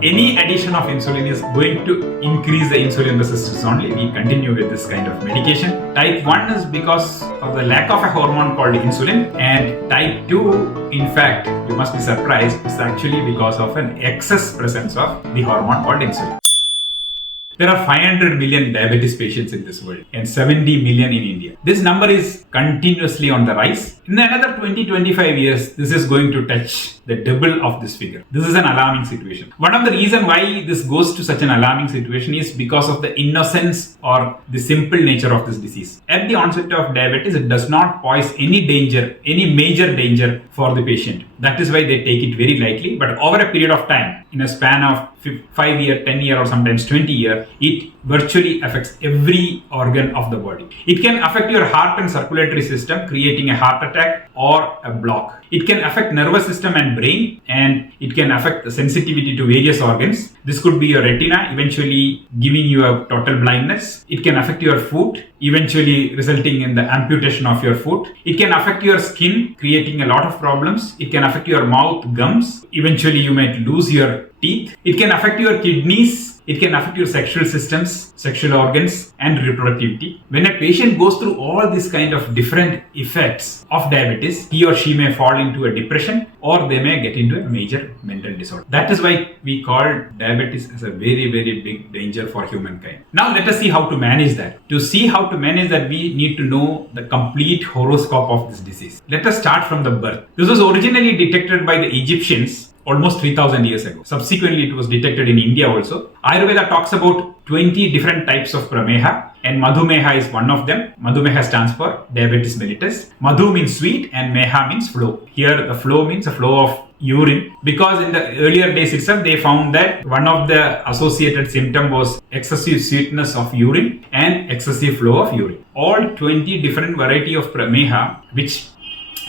any addition of insulin is going to increase the insulin resistance only. We continue with this kind of medication. Type 1 is because of the lack of a hormone called insulin, and type 2, in fact, you must be surprised, it's actually because of an excess presence of the hormone called insulin. There are 500 million diabetes patients in this world and 70 million in India. This number is continuously on the rise. In another 20-25 years, this is going to touch the double of this figure. This is an alarming situation. One of the reasons why this goes to such an alarming situation is because of the innocence or the simple nature of this disease. At the onset of diabetes, it does not pose any danger, any major danger for the patient. That is why they take it very lightly. But over a period of time, in a span of 5 year, 10 year, or sometimes 20 year, it virtually affects every organ of the body. It can affect your heart and circulatory system, creating a heart attack or a block. It can affect nervous system and brain, and it can affect the sensitivity to various organs. This could be your retina, eventually giving you a total blindness. It can affect your foot, eventually resulting in the amputation of your foot. It can affect your skin, creating a lot of problems. It can affect your mouth, gums. Eventually, you might lose your teeth. It can affect your kidneys. It can affect your sexual systems, sexual organs, and reproductivity. When a patient goes through all these kind of different effects of diabetes, he or she may fall into a depression, or they may get into a major mental disorder. That is why we call diabetes as a very, very big danger for humankind. Now let us see how to manage that. To see how to manage that, we need to know the complete horoscope of this disease. Let us start from the birth. This was originally detected by the Egyptians almost 3000 years ago. Subsequently, it was detected in India also. Ayurveda talks about 20 different types of prameha, and Madhumeha is one of them. Madhumeha stands for diabetes mellitus. Madhu means sweet and meha means flow. Here the flow means a flow of urine, because in the earlier days itself they found that one of the associated symptom was excessive sweetness of urine and excessive flow of urine. All 20 different variety of prameha which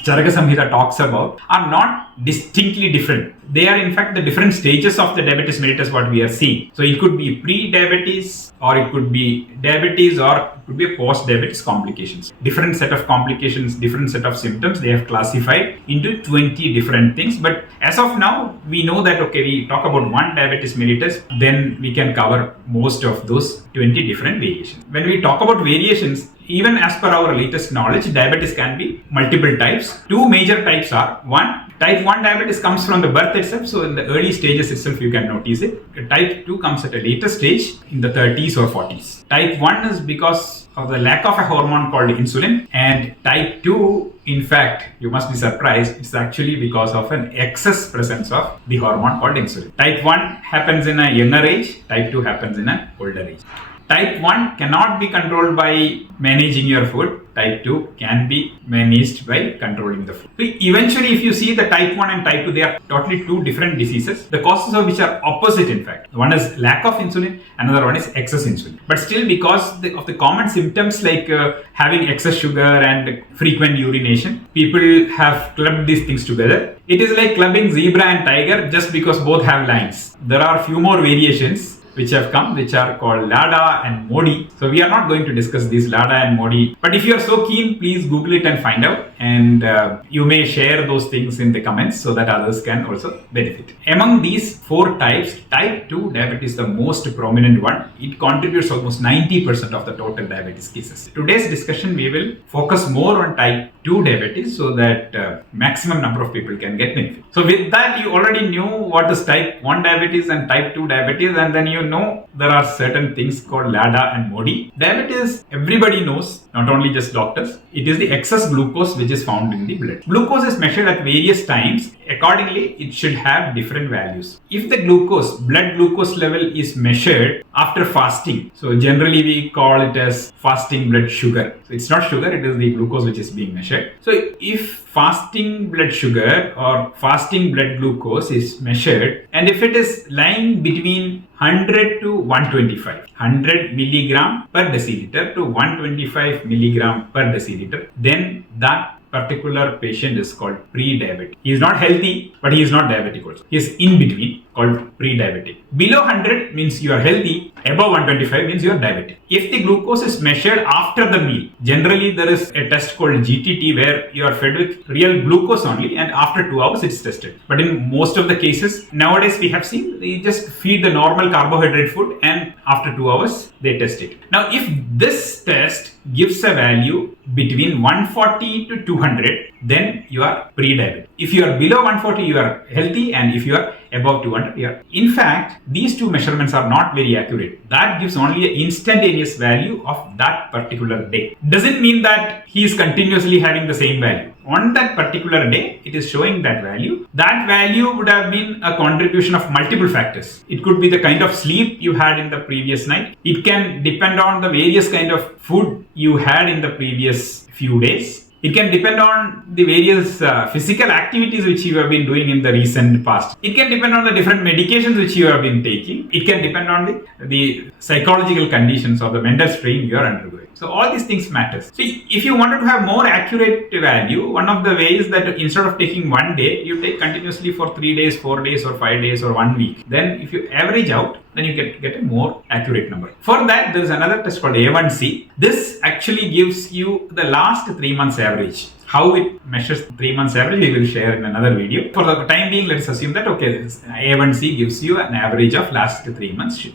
Charaka Samhita talks about are not distinctly different. They are in fact the different stages of the diabetes mellitus what we are seeing. So it could be pre-diabetes, or it could be diabetes, or it could be a post-diabetes complications. Different set of complications, different set of symptoms, they have classified into 20 different things. But as of now, we know that, okay, we talk about one diabetes mellitus, then we can cover most of those 20 different variations. When we talk about variations, even as per our latest knowledge, diabetes can be multiple types. Two major types are, one, type 1 diabetes comes from the birth itself, so in the early stages itself you can notice it. Type 2 comes at a later stage in the 30s or 40s. Type 1 is because of the lack of a hormone called insulin, and type 2, in fact, you must be surprised, it's actually because of an excess presence of the hormone called insulin. Type 1 happens in a younger age, type 2 happens in an older age. Type 1 cannot be controlled by managing your food. Type 2 can be managed by controlling the food. So eventually, if you see the type 1 and type 2, they are totally two different diseases. The causes of which are opposite, in fact. One is lack of insulin, another one is excess insulin. But still, because of the common symptoms like having excess sugar and frequent urination, people have clubbed these things together. It is like clubbing zebra and tiger just because both have lines. There are few more variations which have come, which are called Lada and Modi. So we are not going to discuss these Lada and Modi. But if you are so keen, please Google it and find out. And you may share those things in the comments so that others can also benefit. Among these four types, type 2 diabetes is the most prominent one. It contributes almost 90% of the total diabetes cases. Today's discussion, we will focus more on type 2 diabetes so that maximum number of people can get benefit. So with that, you already knew what is type 1 diabetes and type 2 diabetes, and then you know there are certain things called Lada and Modi. Diabetes, everybody knows, not only just doctors. It is the excess glucose which is found in the blood. Glucose is measured at various times. Accordingly, it should have different values. If the blood glucose level is measured after fasting, so generally we call it as fasting blood sugar. So it's not sugar, it is the glucose which is being measured. So if fasting blood sugar or fasting blood glucose is measured, and if it is lying between 100 to 125, 100 milligram per deciliter to 125 milligram per deciliter, then that particular patient is called pre-diabetic. He is not healthy, but he is not diabetic also. He is in between. called pre-diabetic. Below 100 means you are healthy, above 125 means you are diabetic. If the glucose is measured after the meal, generally there is a test called GTT where you are fed with real glucose only, and after 2 hours it's tested. But in most of the cases nowadays we have seen they just feed the normal carbohydrate food and after 2 hours they test it. Now if this test gives a value between 140 to 200, then you are pre-diabetic. If you are below 140, you are healthy, and if you are above 200, you are. In fact, these two measurements are not very accurate. That gives only an instantaneous value of that particular day. Doesn't mean that he is continuously having the same value. On that particular day, it is showing that value. That value would have been a contribution of multiple factors. It could be the kind of sleep you had in the previous night. It can depend on the various kind of food you had in the previous few days. It can depend on the various physical activities which you have been doing in the recent past. It can depend on the different medications which you have been taking. It can depend on the psychological conditions or the mental strain you are undergoing. So all these things matters. See, if you wanted to have more accurate value, one of the ways that instead of taking one day, you take continuously for 3 days, 4 days or 5 days or 1 week. Then if you average out, then you get a more accurate number. For that, there is another test called A1C. This actually gives you the last 3 months average. How it measures 3 months average, we will share in another video. For the time being, let's assume that this A1C gives you an average of last 3 months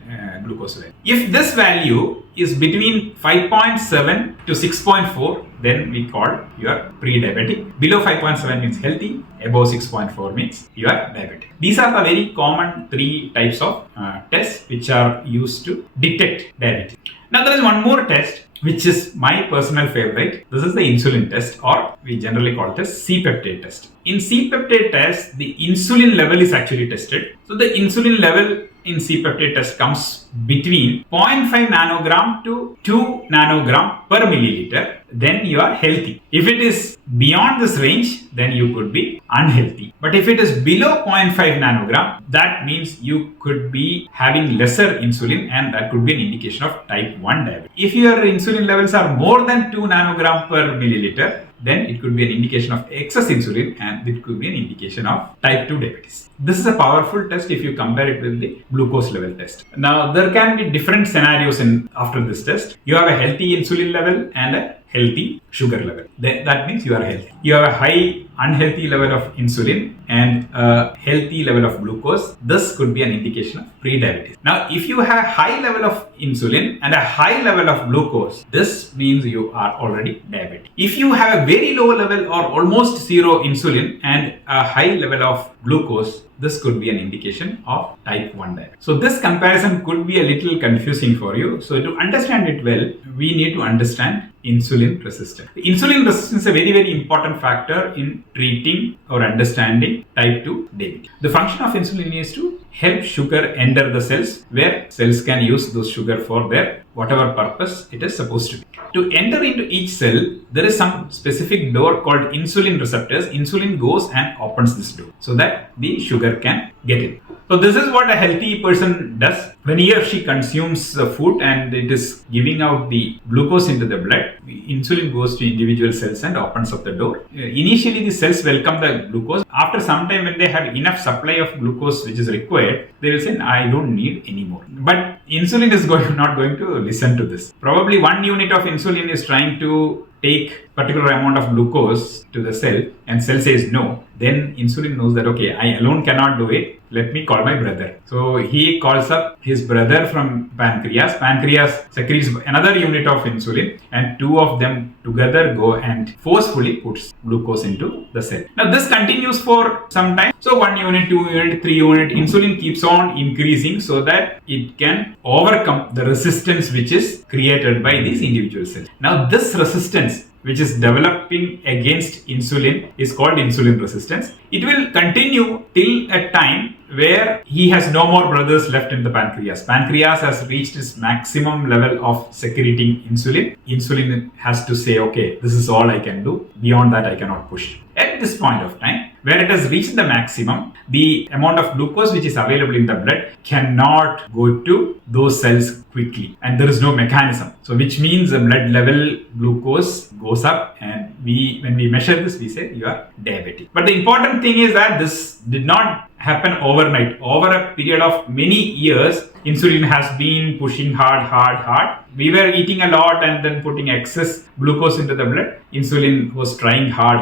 glucose value. If this value is between 5.7 to 6.4, then we call you are pre-diabetic. Below 5.7 means healthy, above 6.4 means you are diabetic. These are the very common 3 types of tests which are used to detect diabetes. Now there is one more test which is my personal favorite. This is the insulin test, or we generally call it as C-peptide test. In C-peptide test, the insulin level is actually tested. So the insulin level in C-peptide test comes between 0.5 nanogram to 2 nanogram per milliliter, then you are healthy. If it is beyond this range, then you could be unhealthy. But if it is below 0.5 nanogram, that means you could be having lesser insulin, and that could be an indication of type 1 diabetes. If your insulin levels are more than 2 nanogram per milliliter, then it could be an indication of excess insulin, and it could be an indication of type 2 diabetes. This is a powerful test if you compare it with the glucose level test. Now, there can be different scenarios after this test. You have a healthy insulin level and a healthy sugar level. That means you are healthy. You have a high unhealthy level of insulin and a healthy level of glucose. This could be an indication of pre-diabetes. Now, if you have high level of insulin and a high level of glucose, this means you are already diabetic. If you have a very low level or almost zero insulin and a high level of glucose, this could be an indication of type 1 diabetes. So this comparison could be a little confusing for you. So to understand it well, we need to understand insulin resistance. Insulin resistance is a very, very important factor in treating or understanding type 2 diabetes. The function of insulin is to help sugar enter the cells, where cells can use those sugar for their whatever purpose it is supposed to be. To enter into each cell, there is some specific door called insulin receptors. Insulin goes and opens this door so that the sugar can get in. So this is what a healthy person does. When he or she consumes the food and it is giving out the glucose into the blood, insulin goes to individual cells and opens up the door. Initially, the cells welcome the glucose. After some time, when they have enough supply of glucose which is required, they will say, I don't need any more. But insulin is not going to listen to this. Probably 1 unit of insulin is trying to take particular amount of glucose to the cell, and cell says no. Then insulin knows that, okay, I alone cannot do it. Let me call my brother. So he calls up his brother from pancreas. Pancreas secretes another unit of insulin, and 2 of them together go and forcefully puts glucose into the cell. Now this continues for some time. So 1 unit, 2 unit, 3 unit, insulin keeps on increasing so that it can overcome the resistance which is created by these individual cells. Now this resistance which is developing against insulin is called insulin resistance. It will continue till a time where he has no more brothers left in the pancreas. Pancreas has reached its maximum level of secreting insulin. Insulin has to say, okay, this is all I can do. Beyond that, I cannot push. At this point of time, where it has reached the maximum, the amount of glucose which is available in the blood cannot go to those cells quickly, and there is no mechanism. So which means the blood level glucose goes up, and when we measure this, we say you are diabetic. But the important thing is that this did not happen overnight. Over a period of many years, insulin has been pushing hard. We were eating a lot and then putting excess glucose into the blood. Insulin was trying hard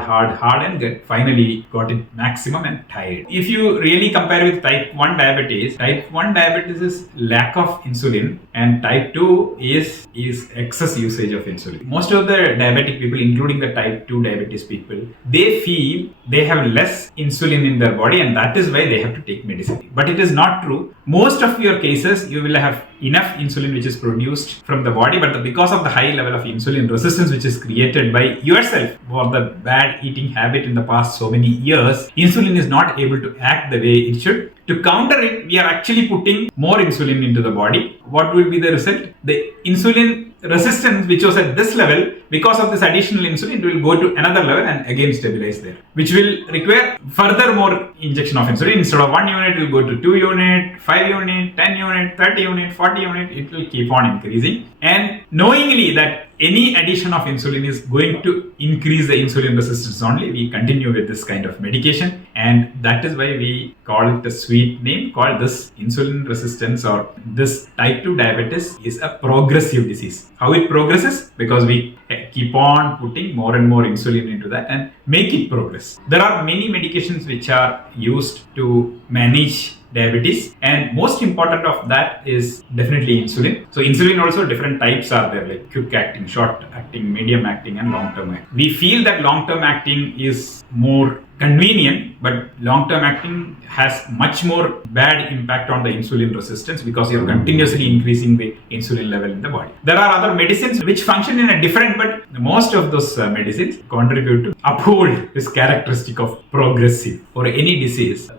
and finally got it maximum and tired. If you really compare with type 1 diabetes is lack of insulin, and type 2 is excess usage of insulin. Most of the diabetic people, including the type 2 diabetes people, they feel they have less insulin in their body and that is why they have to take medicine. But it is not true. Most of your cases, you will have enough insulin which is produced from the body, but because of the high level of insulin resistance which is created by yourself for the bad eating habit in the past so many years, insulin is not able to act the way it should. To counter it, we are actually putting more insulin into the body. What will be the result? The insulin resistance which was at this level, because of this additional insulin, it will go to another level and again stabilize there, which will require further more injection of insulin. Instead of 1 unit, it will go to 2 unit, 5 unit, 10 unit, 30 unit, 40 unit. It will keep on increasing. And knowingly that any addition of insulin is going to increase the insulin resistance only, we continue with this kind of medication, and that is why we call it a sweet name called this insulin resistance, or this type 2 diabetes is a progressive disease. How it progresses? Because we keep on putting more and more insulin into that and make it progress. There are many medications which are used to manage diabetes, and most important of that is definitely insulin. So insulin also different types are there, like quick acting, short acting, medium acting and long term acting. We feel that long term acting is more convenient, but long-term acting has much more bad impact on the insulin resistance because you're continuously increasing the insulin level in the body. There are other medicines which function in a different, but most of those medicines contribute to uphold this characteristic of progressive for any disease.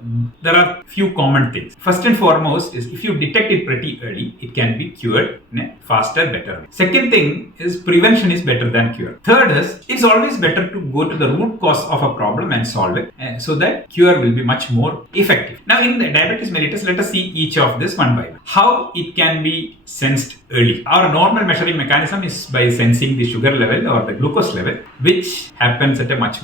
There are few common things. First and foremost is if you detect it pretty early, it can be cured in a faster, better way. Second thing is prevention is better than cure. Third is it's always better to go to the root cause of a problem and solve it, so that cure will be much more effective. Now in the diabetes mellitus, let us see each of this one by one. How it can be sensed early. Our normal measuring mechanism is by sensing the sugar level or the glucose level, which happens at a much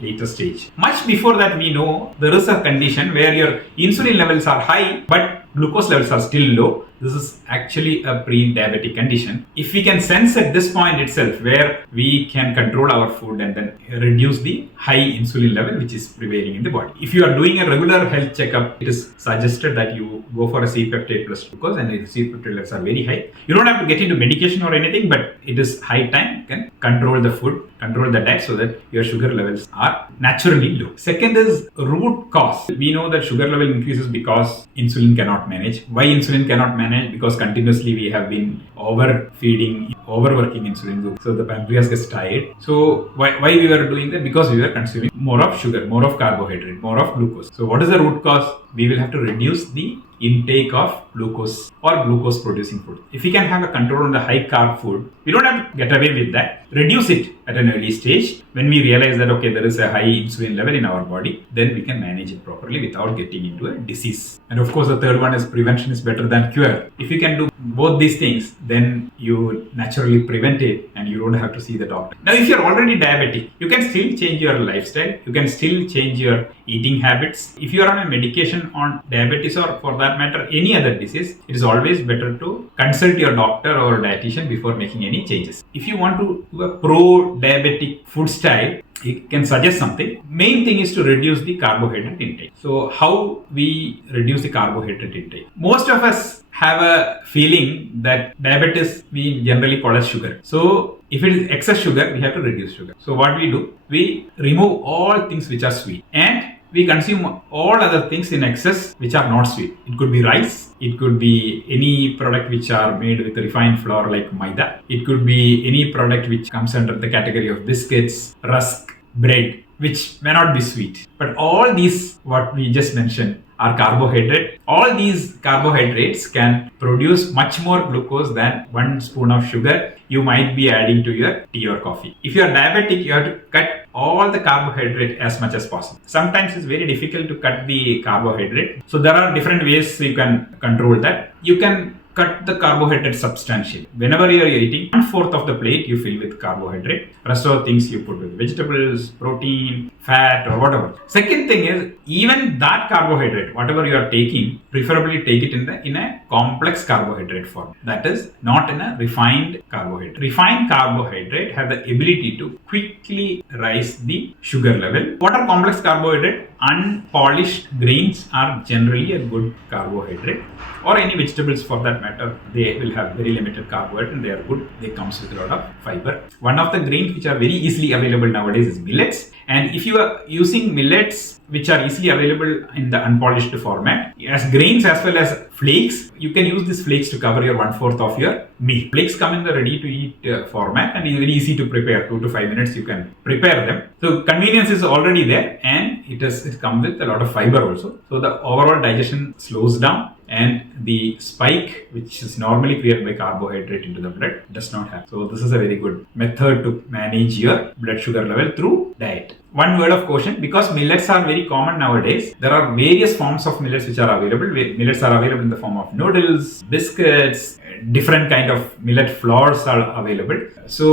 later stage. Much before that, we know there is a condition where your insulin levels are high but glucose levels are still low. This is actually a pre-diabetic condition. If we can sense at this point itself where we can control our food and then reduce the high insulin level which is prevailing in the body. If you are doing a regular health checkup, it is suggested that you go for a C-peptide plus glucose, and if C-peptide levels are very high, you don't have to get into medication or anything, but it is high time you can control the food, control the diet so that your sugar levels are naturally low. Second is root cause. We know that sugar level increases because insulin cannot manage. Why insulin cannot manage? Because continuously we have been overworking insulin, so the pancreas gets tired. So why we were doing that? Because we were consuming more of sugar, more of carbohydrate, more of glucose. So what is the root cause? We will have to reduce the intake of glucose or glucose producing food. If we can have a control on the high carb food, we don't have to get away with that. Reduce it at an early stage. When we realize that okay, there is a high insulin level in our body, then we can manage it properly without getting into a disease. And of course the third one is prevention is better than cure. If you can do both these things, then you naturally prevent it and you don't have to see the doctor. Now if you're already diabetic, you can still change your lifestyle, you can still change your eating habits. If you are on a medication on diabetes or for that matter any other disease, it is always better to consult your doctor or dietitian before making any changes. If you want to do a pro-diabetic food style, you can suggest something. Main thing is to reduce the carbohydrate intake. So how we reduce the carbohydrate intake? Most of us have a feeling that diabetes we generally call as sugar. So if it is excess sugar, we have to reduce sugar. So what we do? We remove all things which are sweet and we consume all other things in excess which are not sweet. It could be rice, it could be any product which are made with refined flour like maida. It could be any product which comes under the category of biscuits, rusk, bread, which may not be sweet. But all these, what we just mentioned, are carbohydrate. All these carbohydrates can produce much more glucose than 1 spoon of sugar you might be adding to your tea or coffee. If you are diabetic, you have to cut all the carbohydrate as much as possible. Sometimes it's very difficult to cut the carbohydrate. So there are different ways you can control that. You can cut the carbohydrate substantially. Whenever you are eating, 1/4 of the plate you fill with carbohydrate. Rest of the things you put with vegetables, protein, fat, or whatever. Second thing is, even that carbohydrate, whatever you are taking, preferably take it in a complex carbohydrate form. That is, not in a refined carbohydrate. Refined carbohydrate have the ability to quickly rise the sugar level. What are complex carbohydrate? Unpolished grains are generally a good carbohydrate, or any vegetables for that matter. They will have very limited carbohydrate and they are good. They comes with a lot of fiber. One of the grains which are very easily available nowadays is millets. And if you are using millets which are easily available in the unpolished format as grains as well as flakes, you can use these flakes to cover your 1/4 of your meal. Flakes come in the ready to eat format and it's very easy to prepare. 2 to 5 minutes you can prepare them. So convenience is already there, and it comes with a lot of fiber also. So the overall digestion slows down, and the spike which is normally created by carbohydrate into the blood does not happen. So this is a very good method to manage your blood sugar level through diet. One word of caution, because millets are very common nowadays, there are various forms of millets which are available. Millets are available in the form of noodles, biscuits, different kind of millet flours are available. So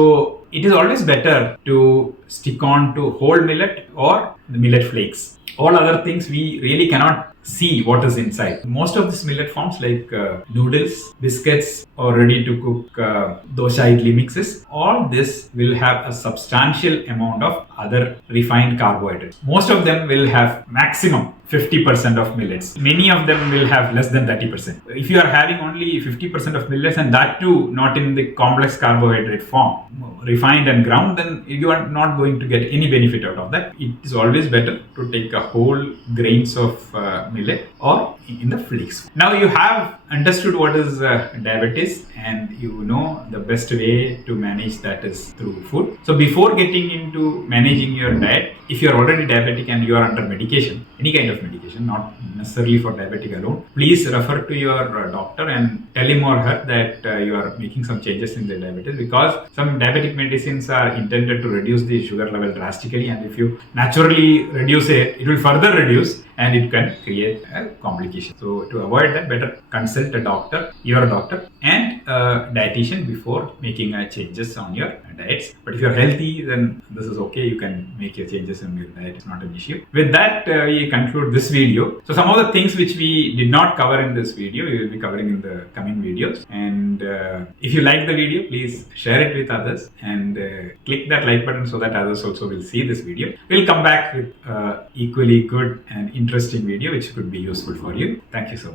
it is always better to stick on to whole millet or the millet flakes. All other things we really cannot see what is inside. Most of these millet forms like noodles, biscuits, or ready to cook dosha idli mixes, all this will have a substantial amount of other refined carbohydrates. Most of them will have maximum 50% of millets. Many of them will have less than 30%. If you are having only 50% of millets, and that too not in the complex carbohydrate form, refined and ground, then you are not going to get any benefit out of that. It is always better to take a whole grains of millet or in the flakes. Now you have understood what is diabetes, and you know the best way to manage that is through food. So before getting into managing your diet, if you are already diabetic and you are under medication, any kind of medication, not necessarily for diabetic alone, please refer to your doctor and tell him or her that you are making some changes in the diabetes, because some diabetic medicines are intended to reduce the sugar level drastically, and if you naturally reduce it, it will further reduce and it can create a complication. So to avoid that, better consult a doctor, your doctor, and a dietitian before making changes on your diets. But if you're healthy, then this is okay. You can make your changes in your diet. It's not an issue. With that, we conclude this video. So some of the things which we did not cover in this video, we will be covering in the coming videos. And if you like the video, please share it with others and click that like button so that others also will see this video. We'll come back with equally good and interesting video which could be useful for you. Thank you so much.